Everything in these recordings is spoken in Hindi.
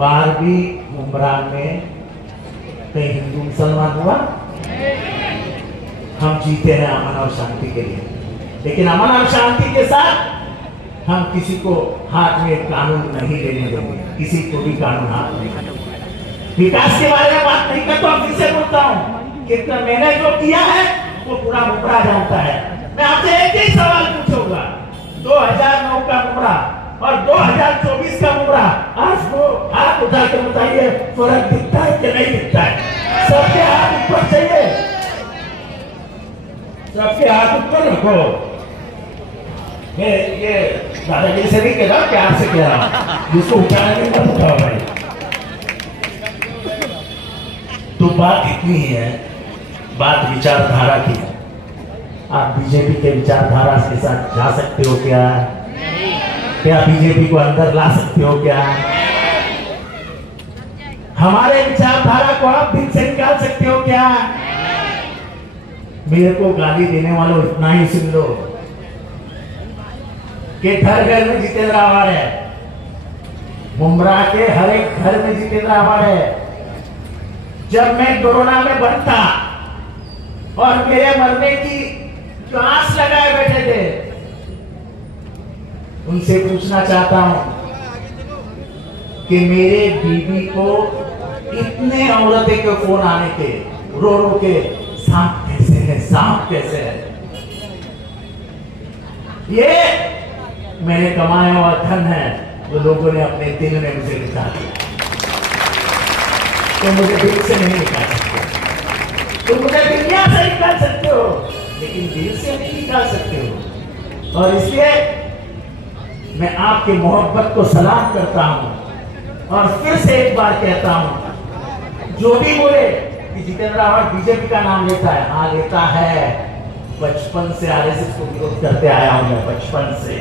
बार भी उमरा में कहीं हिंदू मुसलमान हुआ? हम जीते हैं अमन और शांति के लिए, लेकिन अमन और शांति के साथ हम किसी को हाथ में कानून नहीं लेने देंगे, किसी को भी कानून हाथ नहीं देंगे। विकास के बारे में बात नहीं करता हूँ, फिर से बोलता हूँ कि मैंने जो किया है वो पूरा मुमरा जानता है। मैं आपसे एक ही सवाल पूछूंगा, 2009 का मुमरा और 2024 का मुमरा, आज वो हाथ उठा कर बताइए फर्क दिखता है कि नहीं दिखता है? सबके हाथ ऊपर चाहिए, सबके हाथ ऊपर रखो। ये दादागिरी से नहीं कह रहा, प्यार से कह रहा हूं, जिसको उठाना नहीं मत उठाओ भाई। तो बात इतनी ही है, बात विचारधारा की है। आप बीजेपी के विचारधारा के साथ जा सकते हो क्या? क्या बीजेपी को अंदर ला सकते हो क्या? हमारे विचारधारा को आप दिल से निकाल सकते हो क्या? मेरे को गाली देने वालों इतना ही सुन लो कि घर घर में जितेंद्र आवाज है, मुमरा के हर एक घर में जितेंद्र आवाज है। जब मैं कोरोना में बंद था और मेरे मरने की जो आस लगाए बैठे थे, उनसे पूछना चाहता हूं कि मेरे बीवी को इतने औरतें के फोन आने के, रो रो के, सांप कैसे है, सांप कैसे है? ये मैंने कमाया हुआ धन है जो लोगों ने अपने दिल में मुझे निकाल दिया। तो मुझे दिल से नहीं निकाल सकते, तो मुझे दुनिया से निकाल सकते हो, लेकिन दिल से नहीं निकाल सकते हो। और इसलिए मैं आपकी मोहब्बत को सलाम करता हूं और फिर से एक बार कहता हूं, जो भी बोले कि जितेंद्र आवाज बीजेपी का नाम लेता है, हाँ लेता है। बचपन से आरएसएस को विरोध करते आया हूं मैं, बचपन से,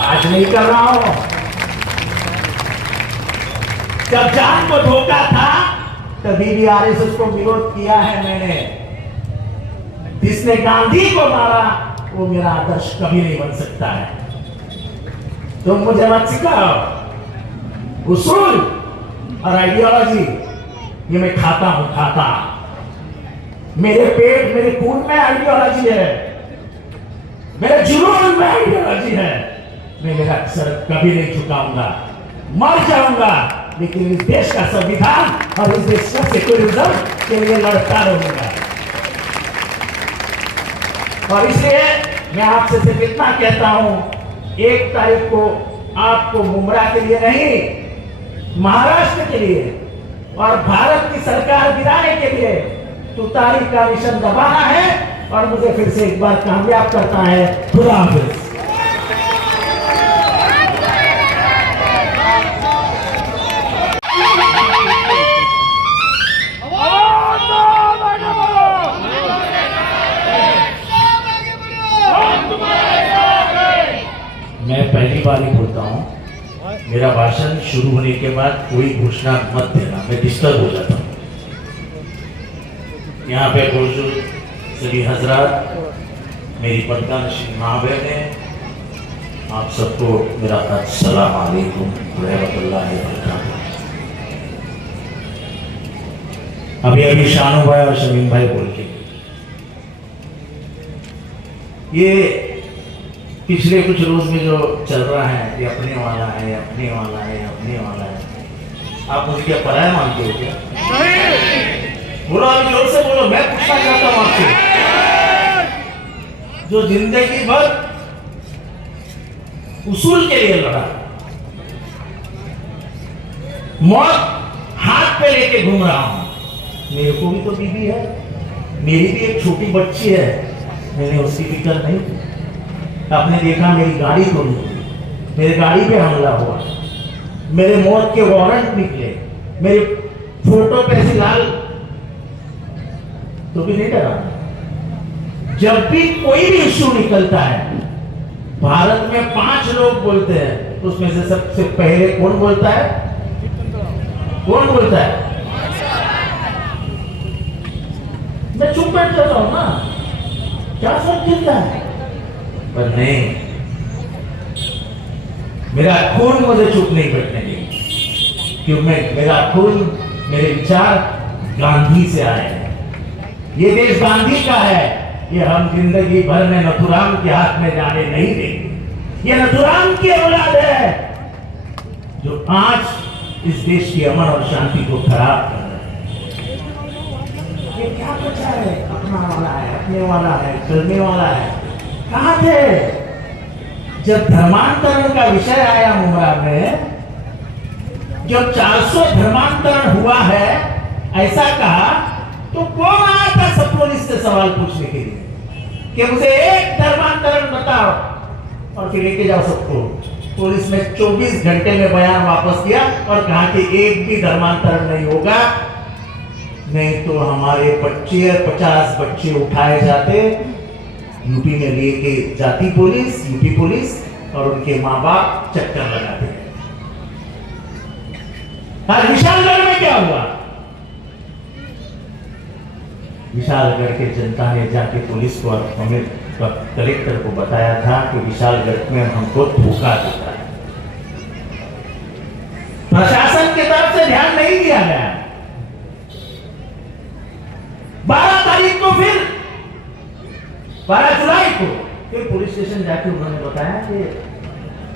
आज नहीं कर रहा हूं। जब जान को धोखा था तभी भी आरएसएस को विरोध किया है मैंने। जिसने गांधी को मारा वो मेरा आदर्श कभी नहीं बन सकता है। तुम मुझे मत सिखाओ उसूल और आइडियोलॉजी, ये मैं खाता हूं, खाता। मेरे पेट, मेरे खून में आइडियोलॉजी है, मेरे जुनून में आइडियोलॉजी है। मैं मेरा सर कभी नहीं झुकाऊंगा, मर जाऊंगा, लेकिन इस देश का संविधान और इस देश का सेक्युलरिज्म के लिए लड़ता रहूंगा। और इसलिए मैं आपसे सिर्फ इतना कहता हूं, 1 तारीख को आपको मुमरा के लिए नहीं, महाराष्ट्र के लिए और भारत की सरकार गिराने के लिए तुतारी का निशान दबाना है और मुझे फिर से एक बार कामयाब करना है। खुदा हाफिज। मैं पहली बार ही बोलता हूँ, मेरा भाषण शुरू होने के बाद कोई घोषणा मत देना, मैं डिस्टर्ब हो जाता हूँ। यहाँ पे मौजूद सभी हजरात, मेरी पर्दानशीन माँ बहनें, आप सबको मेरा अस्सलाम वालेकुम रहमतुल्लाहि व बरकातहू। अभी शानू भाई और शमीम भाई बोल के, ये पिछले कुछ रोज में जो चल रहा है, ये अपने वाला है, अपने वाला है, अपने वाला है, आप मुझे क्या पराया मानते हो क्या? बोलो, अभी जोर से बोलो। मैं पूछना चाहता हूं आपसे, जो जिंदगी भर उसूल के लिए लड़ा, मौत हाथ पे लेके घूम रहा हूं, मेरे को भी तो बीवी है, मेरी भी एक छोटी बच्ची है, मैंने उसकी फिक्र नहीं की। आपने देखा मेरी गाड़ी तोड़ी, मेरे गाड़ी पे हमला हुआ, मेरे मौत के वारंट निकले, मेरे फोटो पे ऐसी लाल, तो भी नहीं डरा। जब भी कोई भी इश्यू निकलता है, भारत में 5 लोग बोलते हैं, उसमें से सबसे पहले कौन बोलता है? कौन बोलता है? मैं चुप बैठ जाता हूं ना, क्या फर्क गिरता है? पर नहीं, मेरा खून मुझे चुप नहीं बैठने देगा। कि मेरा खून, मेरे विचार गांधी से आए हैं। ये देश गांधी का है। ये हम जिंदगी भर में नथुराम के हाथ में जाने नहीं देंगे। ये नथुराम की औलाद है जो आज इस देश की अमन और शांति को खराब कर रहे हैं। ये क्या बचा है? अपना वाला है, अपने वाला है, चलने वाला है। कहां थे जब धर्मांतरण का विषय आया मुमरा में? जब 400 धर्मांतरण हुआ है ऐसा कहा तो कौन आया था सब पुलिस से सवाल पूछने के लिए कि मुझे एक धर्मांतरण बताओ और फिर लेके जाओ सबको? पुलिस ने 24 घंटे में बयान वापस किया और कहा कि एक भी धर्मांतरण नहीं होगा, नहीं तो हमारे 50 बच्चे उठाए जाते, यूपी में लेके जाती पुलिस, यूपी पुलिस, और उनके माँ बाप चक्कर लगाते। आज विशालगढ़ में क्या हुआ? विशालगढ़ के जनता ने जाके पुलिस को और हमें कलेक्टर को बताया था कि विशालगढ़ में हमको धोखा देता है। प्रशासन की तरफ से ध्यान नहीं दिया गया। 12 तारीख को फिर 12 जुलाई को फिर पुलिस स्टेशन जाके उन्होंने बताया कि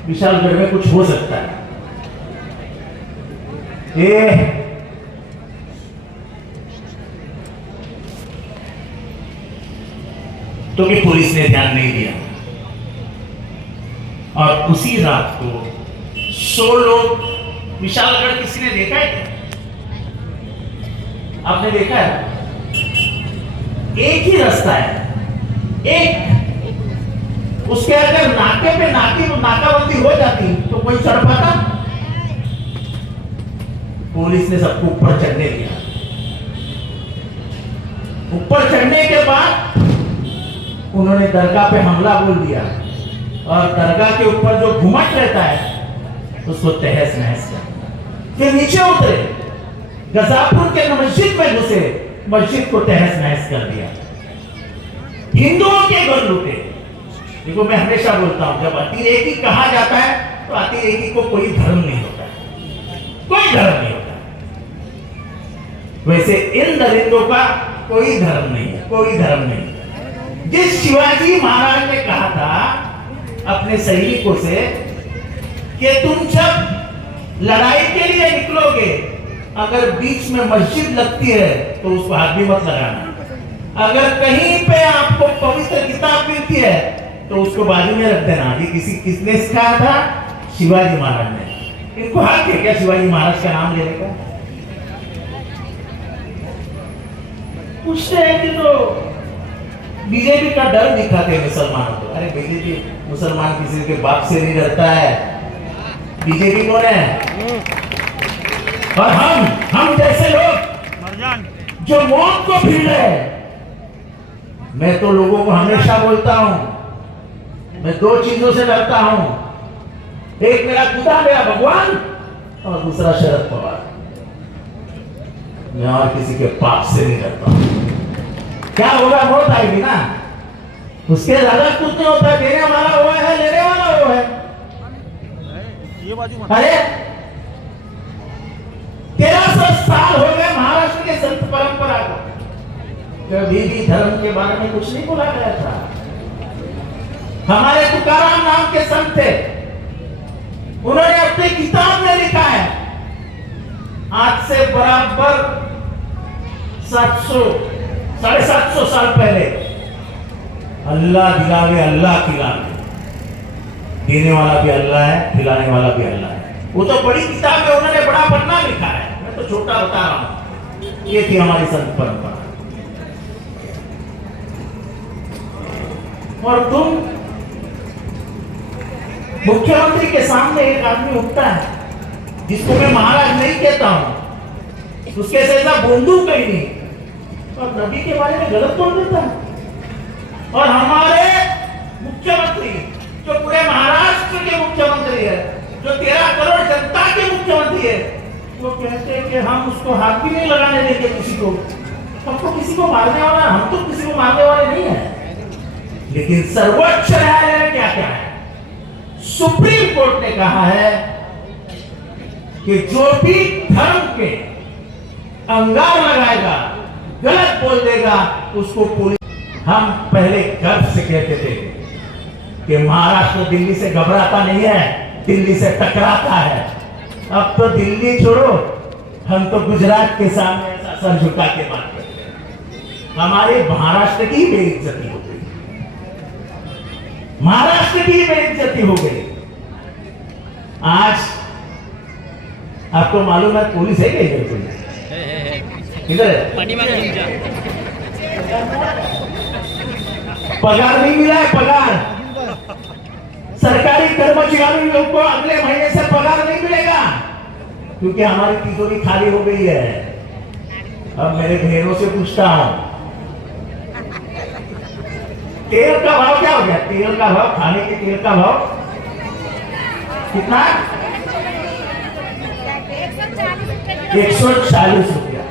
विशालगढ़ में कुछ हो सकता है। तो कि पुलिस ने ध्यान नहीं दिया और उसी रात को 100 लोग विशालगढ़ किसी ने देखा है? आपने देखा है? एक ही रास्ता है, एक, उसके अगर नाके पे नाकाबंदी हो जाती तो कोई चढ़ पाता? पुलिस ने सबको ऊपर चढ़ने दिया। ऊपर चढ़ने के बाद उन्होंने दरगाह पे हमला बोल दिया और दरगाह के ऊपर जो घुमट रहता है उसको तहस नहस किया। फिर नीचे उतरे, गजापुर के मस्जिद में घुसे, मस्जिद को तहस नहस कर दिया, हिंदुओं के घर लूटे। देखो मैं हमेशा बोलता हूं, जब अतिरेकी कहा जाता है तो अतिरेकी को कोई धर्म नहीं होता, कोई धर्म नहीं होता। वैसे इन दरिंदों का कोई धर्म नहीं है, कोई धर्म नहीं। जिस शिवाजी महाराज ने कहा था अपने सैनिकों से कि तुम जब लड़ाई के लिए निकलोगे, अगर बीच में मस्जिद लगती है तो उसको हाथ भी मत लगाना। अगर कहीं पे आपको पवित्र किताब मिलती है तो उसको बाजू में रख देना। ये किसने सिखाया था? शिवाजी महाराज ने। इनको हाथ है क्या शिवाजी महाराज का नाम लेने का? पूछते हैं कि तो बीजेपी का डर दिखाते हैं मुसलमानों को। अरे बीजेपी मुसलमान किसी के बाप से नहीं डरता है। बीजेपी कौन है? और हम जैसे लोग जो मौत को फिर रहे। मैं तो लोगों को हमेशा बोलता हूं, मैं 2 चीजों से डरता हूं, एक मेरा खुदा, मेरा भगवान, और दूसरा शरद पवार। मैं और किसी के पाप से नहीं डरता हूं। क्या होगा? मौत आएगी ना, उसके ज्यादा कुछ नहीं होता। देने वाला वो है, लेने वाला वो है। अरे 1300 साल हो गए महाराष्ट्र के संत परंपरा को, कभी भी धर्म के बारे में कुछ नहीं बोला गया था। हमारे तुकाराम नाम के संत थे, उन्होंने अपनी किताब में लिखा है, आज से बराबर 750 साल पहले, अल्लाह दिलावे अल्लाह खिलावे। देने वाला भी अल्लाह है, खिलाने वाला भी अल्लाह है। वो तो बड़ी किताब में उन्होंने बड़ा पन्ना लिखा है, मैं तो छोटा बता रहा हूं। ये थी हमारी संत परंपरा। और तुम, मुख्यमंत्री के सामने एक आदमी उठता है जिसको मैं महाराज नहीं कहता हूं, उसके जैसा बोंदू कहीं नहीं, और नबी के बारे में गलत बोल देता है। और हमारे मुख्यमंत्री जो पूरे महाराष्ट्र के मुख्यमंत्री है, जो 13 करोड़ जनता के मुख्यमंत्री है, वो कहते हैं कि हम उसको हाथ भी नहीं लगाने देंगे किसी को। हमको किसी को मारने वाला, हम तो किसी को मारने वाले नहीं है। लेकिन सर्वोच्च न्यायालय ने क्या है? सुप्रीम कोर्ट ने कहा है कि जो भी अंगार लगाएगा, गलत बोल देगा, उसको पुलिस। हम पहले गर्व से कहते थे कि महाराष्ट्र दिल्ली से घबराता नहीं है, दिल्ली से टकराता है। अब तो दिल्ली छोड़ो, हम तो गुजरात के सामने ऐसा सर झुका के बात करते हैं। हमारे महाराष्ट्र की बेइज्जती हो गई, महाराष्ट्र की बेइज्जती हो गई। आज आपको मालूम है पुलिस है क्या? पुलिस इधर पगार नहीं मिला है, पगार सरकारी कर्मचारियों को अगले महीने से पगार नहीं मिलेगा, क्योंकि हमारी तिजोरी खाली हो गई है। अब मेरे बहनों से पूछता हूं, तेल का भाव क्या हो गया? तेल का भाव, खाने के तेल का भाव कितना? 140 रुपया।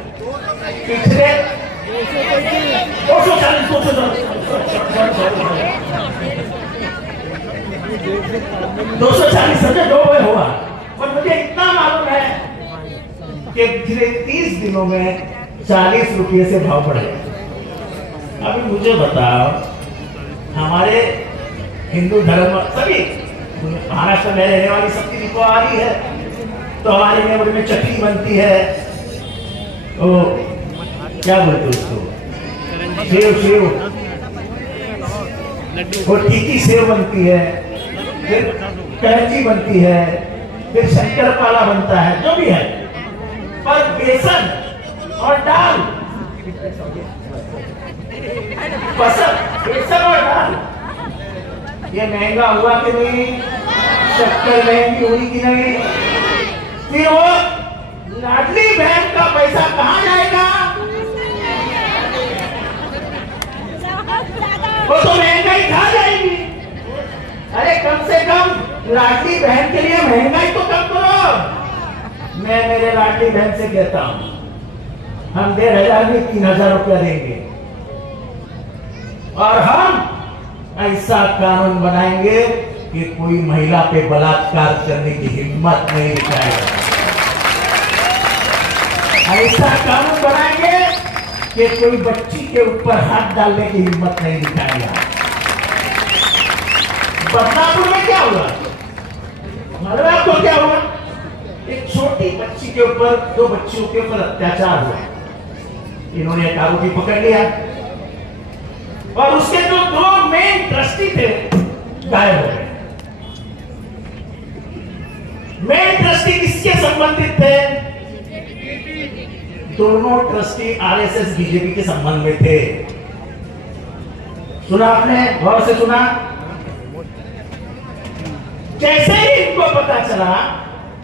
पिछले 240 समझे दो हुआ। पर मुझे इतना मालूम है कि पिछले 30 दिनों में 40 रुपये से भाव बढ़े। अभी मुझे बताओ, हमारे हिंदू धर्म सभी महाराष्ट्र में रहने वाली सबकी निको आ रही है, तो हमारे नेबर में चटनी बनती है, ओ क्या बोलते उसको, सेव वो टीकी सेव बनती है, फिर करंजी बनती है, फिर शंकरपाला बनता है, जो भी है। पर बेसन और दाल, बेसन और दाल ये महंगा हुआ कि नहीं? शक्कर महंगी हुई कि नहीं? फिर वो लाडली बहन का पैसा कहां जाएगा? वो तो महंगाई खा जाएगी। अरे कम से कम लाडली बहन के लिए महंगाई तो कम करो। मैं मेरे लाडली बहन से कहता हूं, हम 1,500 में 3,000 रुपया देंगे और हम ऐसा कानून बनाएंगे कि कोई महिला पे बलात्कार करने की हिम्मत नहीं दिखाएगा। ऐसा कानून बनाएंगे कि कोई बच्ची के ऊपर हाथ डालने की हिम्मत नहीं दिखाएगा। बदलापुर में क्या हुआ? मालूम है आपको क्या हुआ? एक छोटी बच्ची के ऊपर, 2 बच्चियों के ऊपर अत्याचार हुआ। इन्होंने एक आरोपी पकड़ लिया और उसके जो 2 मेन ट्रस्टी थे गायब हो गए। मेन ट्रस्टी किसके संबंधित थे? दोनों ट्रस्टी आरएसएस बीजेपी के संबंध में थे। सुना आपने? गौर से सुना? जैसे ही इनको पता चला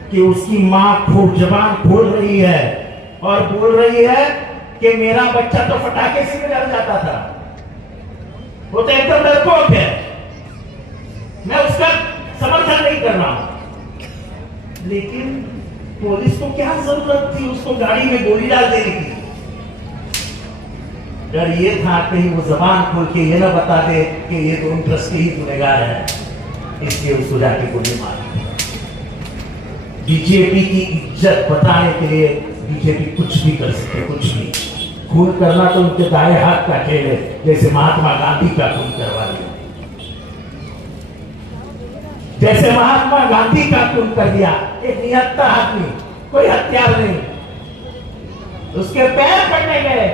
कि उसकी मां खूब जबान खोल रही है और बोल रही है कि मेरा बच्चा तो फटाके से डर जाता था, वो तो एकदम डरपोक है, मैं उसका समर्थन नहीं कर रहा हूं, लेकिन पुलिस को क्या जरूरत थी उसको गाड़ी में गोली डाल देने की? डर ये था कहीं वो जबान खोल के ये ना बता दे कि ये दोनों ट्रस्टी ही गुनहगार है, इसलिए उसको जाके गोली मार। बीजेपी की इज्जत बताने के लिए बीजेपी कुछ भी कर सकते, कुछ भी। खून करना तो उनके दाएं हाथ का खेल है, जैसे महात्मा गांधी का खून करवा दिया, जैसे महात्मा गांधी का खून कर दिया। एक निहत्था आदमी, कोई हथियार नहीं, उसके पैर पड़ने गए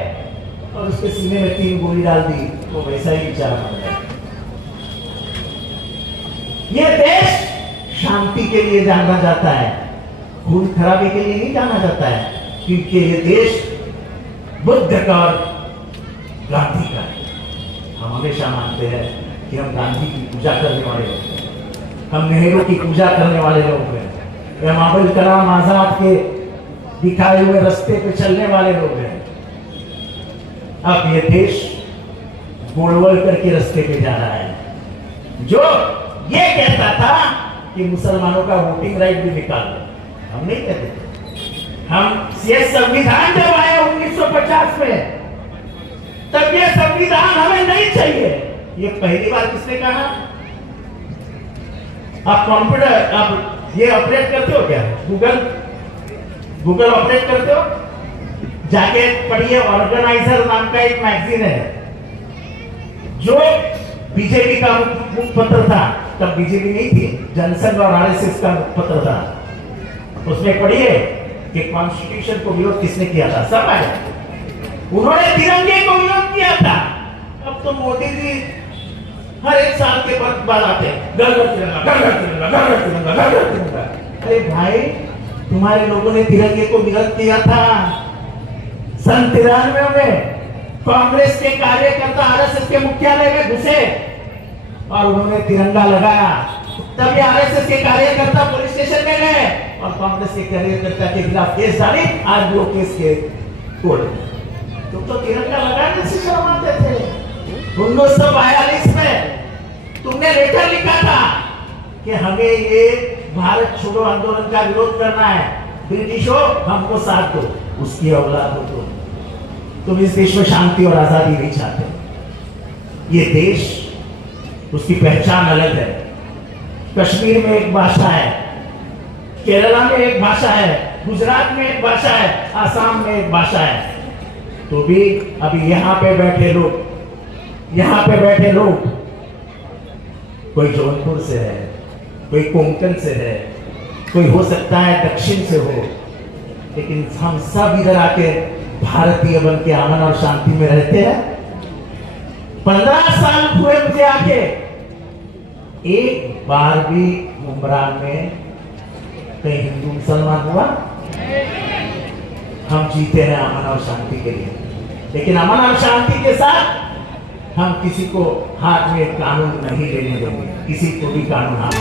और उसके सीने में 3 गोली डाल दी, वो वैसा ही बेचारा मर गया। ये देश शांति के लिए जाना जाता है, खून खराबे के लिए नहीं जाना जाता है, क्योंकि ये देश बुद्ध का और गांधी का है। हम हमेशा मानते हैं कि हम गांधी की पूजा करने वाले लोग हैं, हम नेहरू की पूजा करने वाले लोग हैं, हम अबुल कलाम आजाद के दिखाए हुए रास्ते पे चलने वाले लोग हैं। अब ये देश गोलवलकर के रास्ते पे जा रहा है, जो ये कहता था कि मुसलमानों का वोटिंग राइट भी निकाल दो। हम नहीं कहते थे। हम ये संविधान जब आया 1950 में, तब ये संविधान हमें नहीं चाहिए। ये पहली बार किसने कहा? आप कंप्यूटर, आप ये ऑपरेट करते हो क्या? गूगल ऑपरेट करते हो? जाके पढ़िए, ऑर्गेनाइजर नाम का एक मैगजीन है जो बीजेपी का मुखपत्र था। तब बीजेपी नहीं थी, जनसंघ और आरएसएस का मुखपत्र था। उसमें पढ़िए कि कॉन्स्टिट्यूशन को विरोध किसने किया था, सब आया। उन्होंने तिरंगे को विरोध किया था। अब तो मोदी जी हर एक साल के बाद आते हैं, घर घर तिरंगा, घर घर तिरंगा, घर घर तिरंगा, घर घर तिरंगा। अरे भाई, तुम्हारे लोगों ने तिरंगे को विरोध किया था सन 93 में। कांग्रेस के कार्यकर्ता आरएसएस के मुख्यालय में घुसे और उन्होंने तिरंगा लगाया। तभी आरएसएस के कार्यकर्ता पुलिस स्टेशन में गए और कांग्रेस के कार्यकर्ता के खिलाफ केस डाली। आज वो केस के कोर्ट। तुम तो तिरंगा लगाने से शर्माते थे। 1942 में तुमने लेटर लिखा था कि हमें ये भारत छोड़ो आंदोलन का विरोध करना है, ब्रिटिशों हमको साथ दो। उसकी औलाद हो तुम इस देश में शांति और आजादी नहीं चाहते। ये देश, उसकी पहचान अलग है। कश्मीर में एक भाषा है, केरला में एक भाषा है, गुजरात में एक भाषा है, आसाम में एक भाषा है। तो भी अभी यहाँ पे बैठे लोग कोई जौनपुर से है, कोई कोंकण से है, कोई हो सकता है दक्षिण से हो, लेकिन हम सब इधर आके भारतीय बन के अमन और शांति में रहते हैं। 15 साल हुए मुझे आके, एक बार भी उमरान में कहीं हिंदू मुसलमान हुआ? हम जीते हैं अमन और शांति के लिए, लेकिन अमन और शांति के साथ हम किसी को हाथ में कानून नहीं लेने देंगे, किसी को भी कानून हाथ